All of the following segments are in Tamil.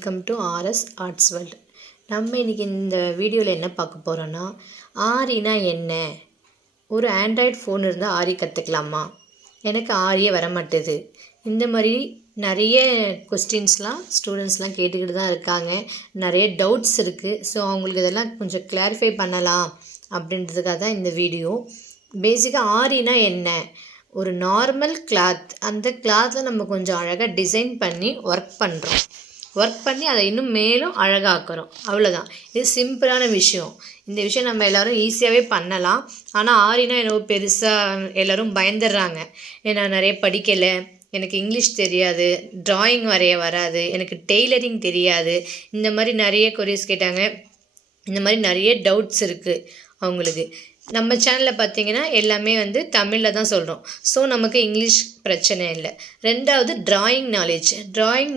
Welcome to RS arts world. நம்ம இன்றைக்கி இந்த வீடியோவில் என்ன பார்க்க போகிறோன்னா, ஆரினா என்ன, ஒரு ஆண்ட்ராய்டு ஃபோன் இருந்தால் ஆரி கற்றுக்கலாமா, எனக்கு ஆரியே வர மாட்டேது, இந்த மாதிரி நிறைய கொஸ்டின்ஸ்லாம் ஸ்டூடெண்ட்ஸ்லாம் கேட்டுக்கிட்டு தான் இருக்காங்க. நிறைய டவுட்ஸ் இருக்குது. ஸோ அவங்களுக்கு இதெல்லாம் கொஞ்சம் கிளாரிஃபை பண்ணலாம் அப்படின்றதுக்காக தான் இந்த வீடியோ. பேசிக்காக ஆரினா என்ன, ஒரு நார்மல் கிளாத், அந்த கிளாத்தில் நம்ம கொஞ்சம் அழகாக டிசைன் பண்ணி ஒர்க் பண்ணி அதை இன்னும் மேலும் அழகாக்குறோம், அவ்வளோதான். இது சிம்பிளான விஷயம். இந்த விஷயம் நம்ம எல்லோரும் ஈஸியாகவே பண்ணலாம். ஆனால் ஆரினா என்னவோ பெருசாக எல்லோரும் பயந்துடுறாங்க. ஏன்னா நிறைய படிக்கலை, எனக்கு இங்கிலீஷ் தெரியாது, ட்ராயிங் வரைய வராது, எனக்கு டெய்லரிங் தெரியாது, இந்த மாதிரி நிறைய கொரிஸ் கேட்டாங்க. இந்த மாதிரி நிறைய டவுட்ஸ் இருக்குது அவங்களுக்கு. நம்ம சேனலில் பார்த்திங்கன்னா எல்லாமே தமிழில் தான் சொல்கிறோம். ஸோ நமக்கு இங்கிலீஷ் பிரச்சனை இல்லை. ரெண்டாவது ட்ராயிங்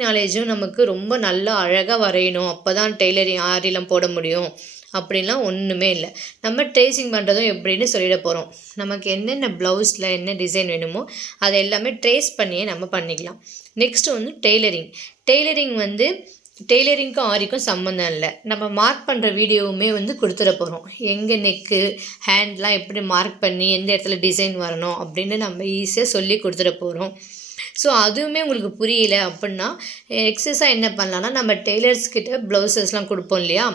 நாலேஜும் நமக்கு ரொம்ப நல்லா அழகாக வரையணும், அப்போ தான் டெய்லரிங் ஆரிலாம் போட முடியும் அப்படின்லாம் ஒன்றுமே இல்லை. நம்ம ட்ரேசிங் பண்ணுறதும் எப்படின்னு சொல்லிட போகிறோம். நமக்கு என்னென்ன ப்ளவுஸில் என்ன டிசைன் வேணுமோ அதை எல்லாமே ட்ரேஸ் பண்ணியே நம்ம பண்ணிக்கலாம். நெக்ஸ்ட்டு டெய்லரிங்க்கும் ஆரிக்கும் சம்மந்தம் இல்லை. நம்ம மார்க் பண்ணுற வீடியோவுமே கொடுத்துட போகிறோம். எங்கே நெக்கு ஹேண்ட்லாம் எப்படி மார்க் பண்ணி எந்த இடத்துல டிசைன் வரணும் அப்படின்னு நம்ம ஈஸியாக சொல்லி கொடுத்துட போகிறோம். ஸோ அதுவுமே உங்களுக்கு புரியல அப்படின்னா எக்ஸஸாக என்ன பண்ணலான்னா, நம்ம டெய்லர்ஸ்கிட்ட ப்ளவுசஸ்லாம் கொடுப்போம் இல்லையா,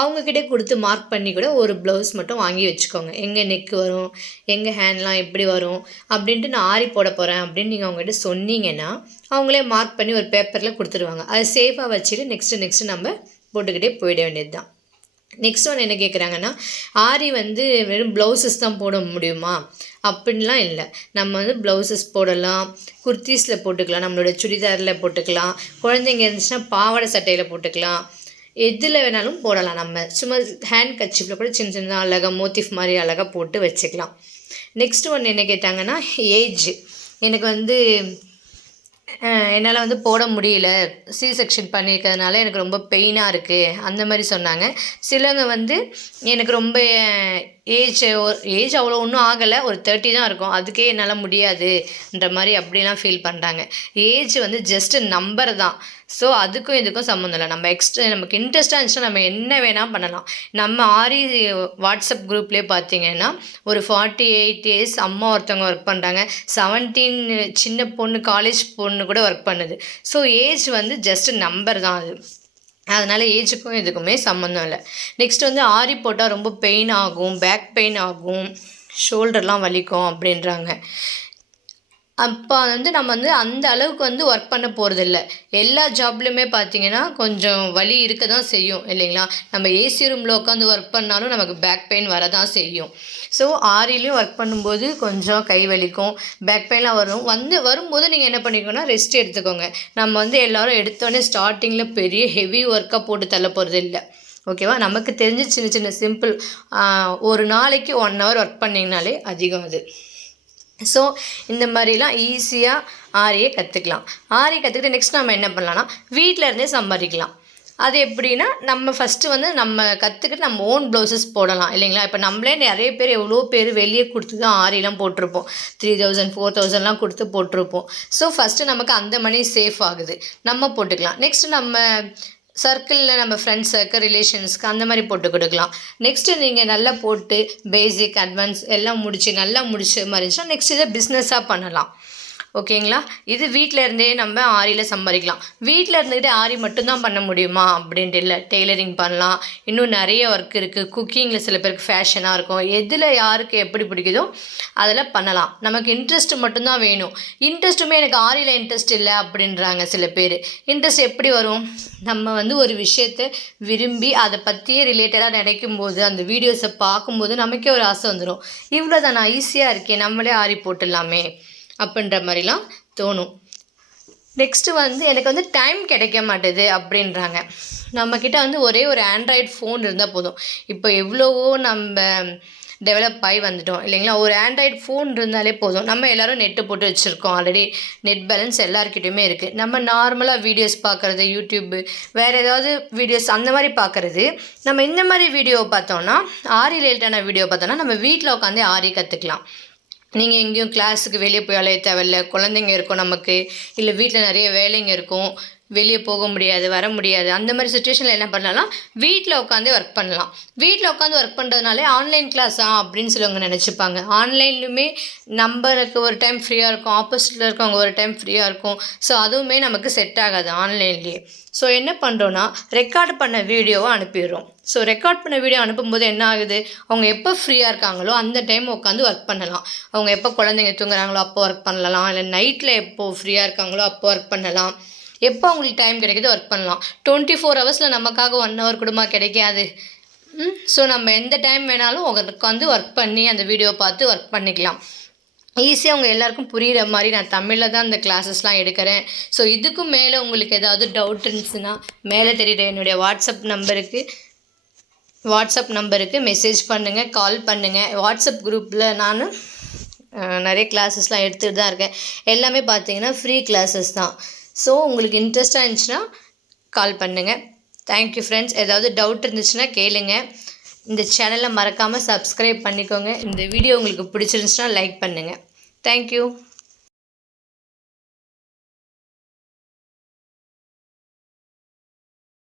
அவங்கக்கிட்டே கொடுத்து மார்க் பண்ணி கூட ஒரு ப்ளவுஸ் மட்டும் வாங்கி வச்சுக்கோங்க. எங்கே நெக்கு வரும், எங்கே ஹேண்ட்லாம் எப்படி வரும் அப்படின்ட்டு நான் ஆரி போட போகிறேன் அப்படின்னு நீங்கள் அவங்ககிட்ட சொன்னீங்கன்னா அவங்களே மார்க் பண்ணி ஒரு பேப்பரில் கொடுத்துருவாங்க. அதை சேஃபாக வச்சுட்டு நெக்ஸ்ட்டு நம்ம போட்டுக்கிட்டே போயிட வேண்டியது தான். நெக்ஸ்ட் ஒன்று என்ன கேட்குறாங்கன்னா, ஆரி வெறும் ப்ளவுசஸ் தான் போட முடியுமா அப்படின்லாம் இல்லை. நம்ம ப்ளவுசஸ் போடலாம், குர்த்தீஸில் போட்டுக்கலாம், நம்மளோட சுடிதாரில் போட்டுக்கலாம், குழந்தைங்க இருந்துச்சுன்னா பாவாடை சட்டையில் போட்டுக்கலாம், எதில் வேணாலும் போடலாம். நம்ம சும்மா ஹேண்ட் கர்ச்சீஃபில் கூட சின்ன சின்னதாக அழகாக மோட்டிஃப் மாதிரி அழகாக போட்டு வச்சுக்கலாம். நெக்ஸ்ட் ஒன்று என்ன கேட்டாங்கன்னா, ஏஜ். எனக்கு என்னால் போட முடியல, சி செக்ஷன் பண்ணியிருக்கிறதுனால எனக்கு ரொம்ப பெயினாக இருக்குது அந்த மாதிரி சொன்னாங்க. சிலவங்க எனக்கு ரொம்ப ஏஜ் அவ்வளோ ஒன்றும் ஆகலை, ஒரு 30 தான் இருக்கும், அதுக்கே என்னால் முடியாதுன்ற மாதிரி அப்படிலாம் ஃபீல் பண்ணுறாங்க. ஏஜ் ஜஸ்ட்டு நம்பர் தான். ஸோ அதுக்கும் இதுக்கும் சம்மந்தம் இல்லை. நமக்கு இன்ட்ரெஸ்ட்டாக இருந்துச்சுன்னா நம்ம என்ன வேணால் பண்ணலாம். நம்ம ஆரி வாட்ஸ்அப் குரூப்லேயே பார்த்தீங்கன்னா ஒரு 48 இயர்ஸ் அம்மா ஒருத்தவங்க ஒர்க் பண்ணுறாங்க, 17 சின்ன பொண்ணு காலேஜ் பொண்ணு கூட ஒர்க் பண்ணுது. ஸோ ஏஜ் ஜஸ்ட்டு நம்பர் தான் அது. அதனால் ஏஜுக்கும் இதுக்குமே சம்மந்தம் இல்லை. நெக்ஸ்ட் ஆரி போட்டால் ரொம்ப பெயின் ஆகும், பேக் பெயின் ஆகும், ஷோல்டர்லாம் வலிக்கும் அப்படின்றாங்க. அப்போ நம்ம அந்த அளவுக்கு ஒர்க் பண்ண போகிறதில்ல. எல்லா ஜாப்லையுமே பார்த்திங்கன்னா கொஞ்சம் வலி இருக்க தான் செய்யும் இல்லைங்களா. நம்ம ஏசி ரூமில் உட்காந்து ஒர்க் பண்ணாலும் நமக்கு பேக் பெயின் வர தான் செய்யும். ஸோ ஆரிலையும் ஒர்க் பண்ணும்போது கொஞ்சம் கை வலிக்கும், பேக் பெயின்லாம் வரும்போது நீங்கள் என்ன பண்ணிக்கோங்கன்னா ரெஸ்ட் எடுத்துக்கோங்க. நம்ம எல்லோரும் எடுத்தோடனே ஸ்டார்டிங்கில் பெரிய ஹெவி ஒர்க்காக போட்டு தள்ள போகிறது இல்லை, ஓகேவா. நமக்கு தெரிஞ்ச சின்ன சின்ன சிம்பிள் ஒரு நாளைக்கு 1 hour ஒர்க் பண்ணிங்கனாலே அதிகம் அது. ஸோ இந்த மாதிரிலாம் ஈஸியாக ஆரியை கற்றுக்கலாம். ஆரி கற்றுக்கிட்டு நெக்ஸ்ட் நம்ம என்ன பண்ணலான்னா, வீட்டில் இருந்தே சம்பாதிக்கலாம். அது எப்படின்னா, நம்ம ஃபஸ்ட்டு நம்ம கற்றுக்கிட்டு நம்ம ஓன் ப்ளவுசஸ் போடலாம் இல்லைங்களா. இப்போ நம்மளே நிறைய பேர் எவ்வளோ பேர் வெளியே கொடுத்து தான் ஆரிலாம் போட்டிருப்போம், 3000 4000லாம் கொடுத்து போட்டிருப்போம். ஸோ ஃபஸ்ட்டு நமக்கு அந்த மணி சேஃப் ஆகுது, நம்ம போட்டுக்கலாம். நெக்ஸ்ட்டு நம்ம சர்க்கிளில் நம்ம ஃப்ரெண்ட்ஸ் சர்க்கிள் ரிலேஷன்ஸ்க்கு அந்த மாதிரி போட்டு கொடுக்கலாம். நெக்ஸ்ட்டு நீங்கள் நல்லா போட்டு பேசிக் அட்வான்ஸ் எல்லாம் நல்லா முடிச்ச மாதிரி இருந்துச்சுன்னா நெக்ஸ்ட் இதை பிஸ்னஸாக பண்ணலாம், ஓகேங்களா. இது வீட்டில் இருந்தே நம்ம ஆரியில் சம்பாதிக்கலாம். வீட்டில் இருந்துக்கிட்டே ஆரி மட்டும்தான் பண்ண முடியுமா அப்படின்ட்டு இல்லை, டெய்லரிங் பண்ணலாம், இன்னும் நிறைய ஒர்க் இருக்குது. குக்கிங்கில் சில பேருக்கு ஃபேஷனாக இருக்கும், எதில் யாருக்கு எப்படி பிடிக்குதோ அதெல்லாம் பண்ணலாம். நமக்கு இன்ட்ரெஸ்ட்டு மட்டும்தான் வேணும். இன்ட்ரெஸ்ட்டுமே எனக்கு ஆரியில் இன்ட்ரெஸ்ட் இல்லை அப்படின்றாங்க சில பேர். இன்ட்ரெஸ்ட் எப்படி வரும், நம்ம ஒரு விஷயத்தை விரும்பி அதை பற்றியே ரிலேட்டடாக நினைக்கும்போது, அந்த வீடியோஸை பார்க்கும்போது நமக்கே ஒரு ஆசை வந்துடும், இவ்வளோ தான் நான் ஈஸியாக இருக்கேன், நம்மளே ஆரி போட்டுடலாமே அப்படின்ற மாதிரிலாம் தோணும். நெக்ஸ்ட்டு எனக்கு டைம் கிடைக்க மாட்டேது அப்படின்றாங்க. நம்மக்கிட்ட ஒரே ஒரு ஆண்ட்ராய்டு ஃபோன் இருந்தால் போதும். இப்போ எவ்வளவோ நம்ம டெவலப் ஆகி வந்துட்டோம் இல்லைங்களா. ஒரு ஆண்ட்ராய்டு ஃபோன் இருந்தாலே போதும். நம்ம எல்லோரும் நெட்டு போட்டு வச்சுருக்கோம், ஆல்ரெடி நெட் பேலன்ஸ் எல்லாருக்கிட்டையுமே இருக்குது. நம்ம நார்மலாக வீடியோஸ் பார்க்குறது, யூடியூப்பு வேறு ஏதாவது வீடியோஸ் அந்த மாதிரி பார்க்குறது, நம்ம இந்த மாதிரி வீடியோ பார்த்தோன்னா, ஆரி ரிலேட்டடான வீடியோ பார்த்தோன்னா நம்ம வீட்டில் உட்காந்து ஆரி கற்றுக்கலாம். நீங்கள் எங்கேயும் கிளாஸுக்கு வெளியே போய் அலைய தேவையில்ல, குழந்தைங்க இருக்கும் நமக்கு, இல்லை வீட்டில் நிறைய வேலைங்க இருக்கும், வெளியே போக முடியாது, வர முடியாது. அந்த மாதிரி சுச்சுவேஷனில் என்ன பண்ணலாம், வீட்டில் உட்காந்து ஒர்க் பண்ணலாம். வீட்டில் உட்காந்து ஒர்க் பண்ணுறதுனாலே ஆன்லைன் கிளாஸா அப்படின்னு சொல்லவங்க நினச்சிப்பாங்க. ஆன்லைன்லையுமே நம்பருக்கு ஒரு டைம் ஃப்ரீயாக இருக்கும், ஆப்போசிட்டில் இருக்கவங்க ஒரு டைம் ஃப்ரீயாக இருக்கும். ஸோ அதுவுமே நமக்கு செட் ஆகாது ஆன்லைன்லேயே. ஸோ என்ன பண்ணுறோன்னா, ரெக்கார்ட் பண்ண வீடியோவை அனுப்பிடுறோம். ஸோ ரெக்கார்ட் பண்ண வீடியோ அனுப்பும்போது என்ன ஆகுது, அவங்க எப்போ ஃப்ரீயாக இருக்காங்களோ அந்த டைம் உட்காந்து ஒர்க் பண்ணலாம். அவங்க எப்போ குழந்தைங்க தூங்குறாங்களோ அப்போ ஒர்க் பண்ணலாம், இல்லை நைட்டில் எப்போது ஃப்ரீயாக இருக்காங்களோ அப்போ ஒர்க் பண்ணலாம். எப்போ அவங்களுக்கு டைம் கிடைக்குதோ ஒர்க் பண்ணலாம். 24 ஹவர்ஸில் நமக்காக 1 ஹவர் கூடமா கிடைக்காது. ஸோ நம்ம எந்த டைம் வேணாலும் உட்காந்து ஒர்க் பண்ணி அந்த வீடியோ பார்த்து ஒர்க் பண்ணிக்கலாம். ஈஸியாக அவங்க எல்லாருக்கும் புரிகிற மாதிரி நான் தமிழில் தான் இந்த கிளாஸஸ்லாம் எடுக்கிறேன். ஸோ இதுக்கும் மேலே உங்களுக்கு ஏதாவது டவுட் இருந்துச்சுன்னா மேலே தெரியுற என்னுடைய வாட்ஸ்அப் நம்பருக்கு மெசேஜ் பண்ணுங்கள், கால் பண்ணுங்கள். வாட்ஸ்அப் குரூப்பில் நான் நிறைய கிளாஸஸ்லாம் எடுத்துகிட்டு தான் இருக்கேன். எல்லாமே பார்த்தீங்கன்னா ஃப்ரீ கிளாஸஸ் தான். ஸோ உங்களுக்கு இன்ட்ரெஸ்ட்டாக இருந்துச்சுன்னா கால் பண்ணுங்கள். Thank you friends. ஏதாவது டவுட் இருந்துச்சுன்னா கேளுங்க. இந்த சேனலை மறக்காமல் சப்ஸ்கிரைப் பண்ணிக்கோங்க. இந்த வீடியோ உங்களுக்கு பிடிச்சிருந்துச்சுன்னா லைக் பண்ணுங்கள். தேங்க்யூ.